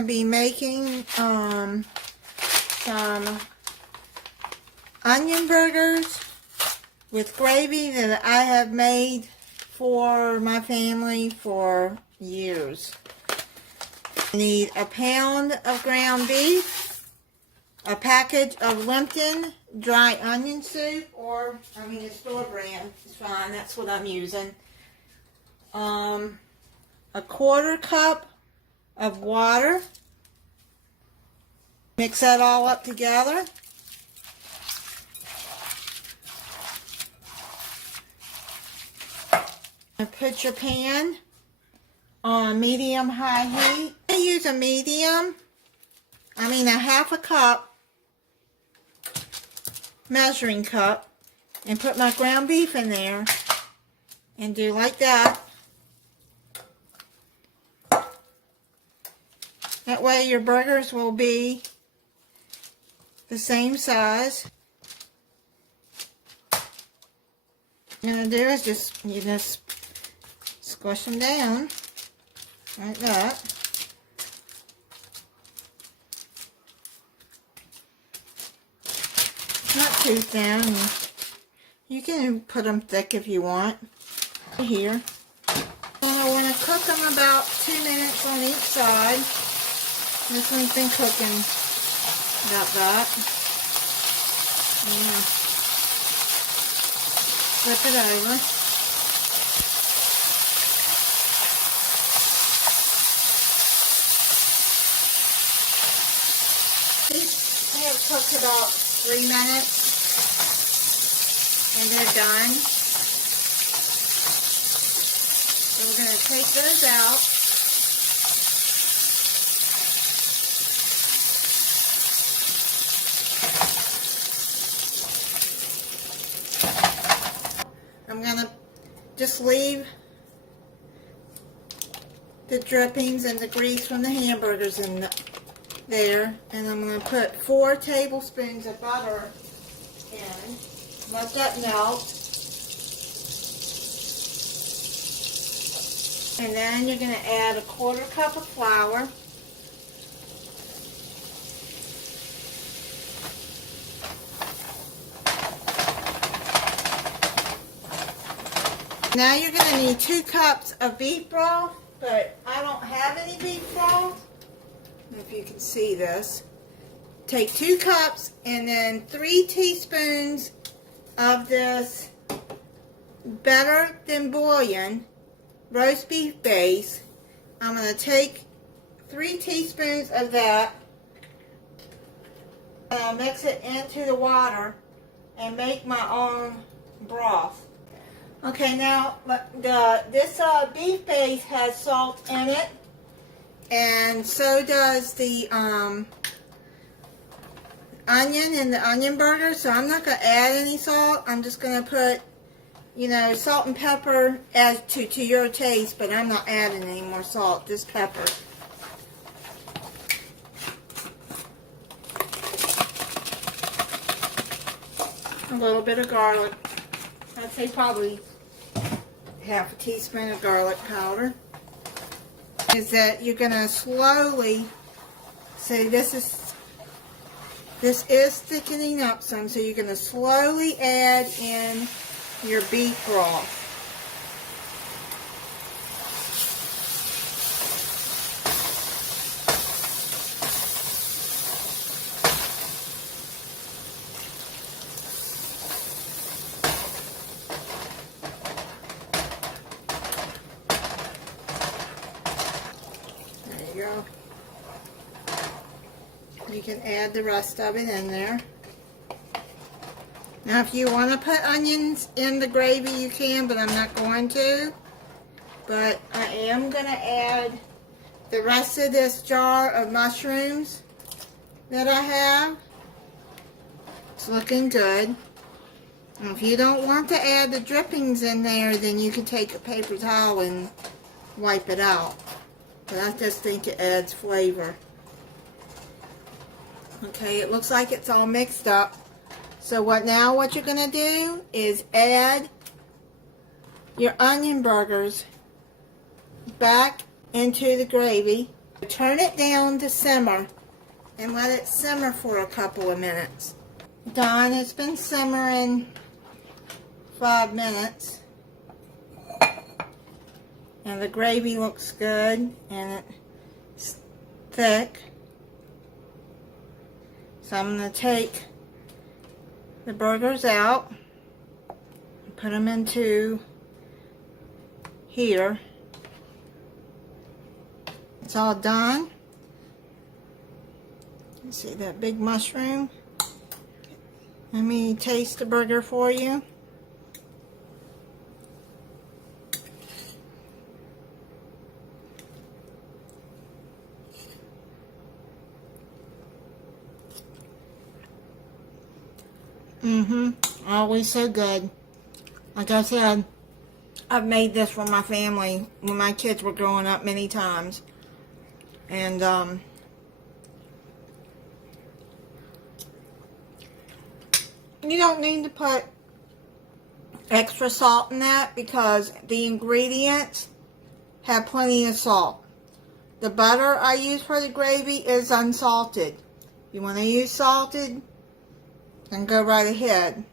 to be making some onion burgers with gravy that I have made for my family for years. I need a pound of ground beef, a package of Lipton dry onion soup, or a store brand is fine. That's what I'm using. A quarter cup of water. Mix that all up together. And put your pan on medium-high heat. I use a medium, a half a cup measuring cup, and put my ground beef in there and do like that. That way your burgers will be the same size. What you're going to do is just squish them down like that. Not too thin. You can put them thick if you want. Here. And I want to cook them about 2 minutes on each side. This one's been cooking about that. Yeah. Flip it over. These have cooked about 3 minutes and they're done. So we're going to take those out. I'm going to just leave the drippings and the grease from the hamburgers in there, and I'm going to put 4 tablespoons of butter in. Let that melt. And then you're going to add a quarter cup of flour. Now you're going to need 2 cups of beef broth, but I don't have any beef broth. If you can see this. Take 2 cups and then 3 teaspoons of this better than bouillon roast beef base. I'm going to take 3 teaspoons of that and I'll mix it into the water and make my own broth. Okay, now this beef base has salt in it, and so does the onion in the onion burger, so I'm not going to add any salt. I'm just going to put, salt and pepper as to your taste, but I'm not adding any more salt, just pepper. A little bit of garlic. I'd say probably half a teaspoon of garlic powder. Is that you're going to slowly, see this is thickening up some, so you're going to slowly add in your beef broth. There you go. You can add the rest of it in there. Now if you want to put onions in the gravy you can, but I'm not going to. But I am going to add the rest of this jar of mushrooms that I have. It's looking good. And if you don't want to add the drippings in there, then you can take a paper towel and wipe it out. But I just think it adds flavor. Okay, it looks like it's all mixed up. So what you're going to do is add your onion burgers back into the gravy. Turn it down to simmer and let it simmer for a couple of minutes. Done. It's been simmering 5 minutes. And the gravy looks good and it's thick. So I'm going to take the burgers out and put them into here. It's all done. You see that big mushroom? Let me taste the burger for you. Always so good. Like I said, I've made this for my family when my kids were growing up many times. And you don't need to put extra salt in that because the ingredients have plenty of salt. The butter I use for the gravy is unsalted. If you want to use salted, then go right ahead.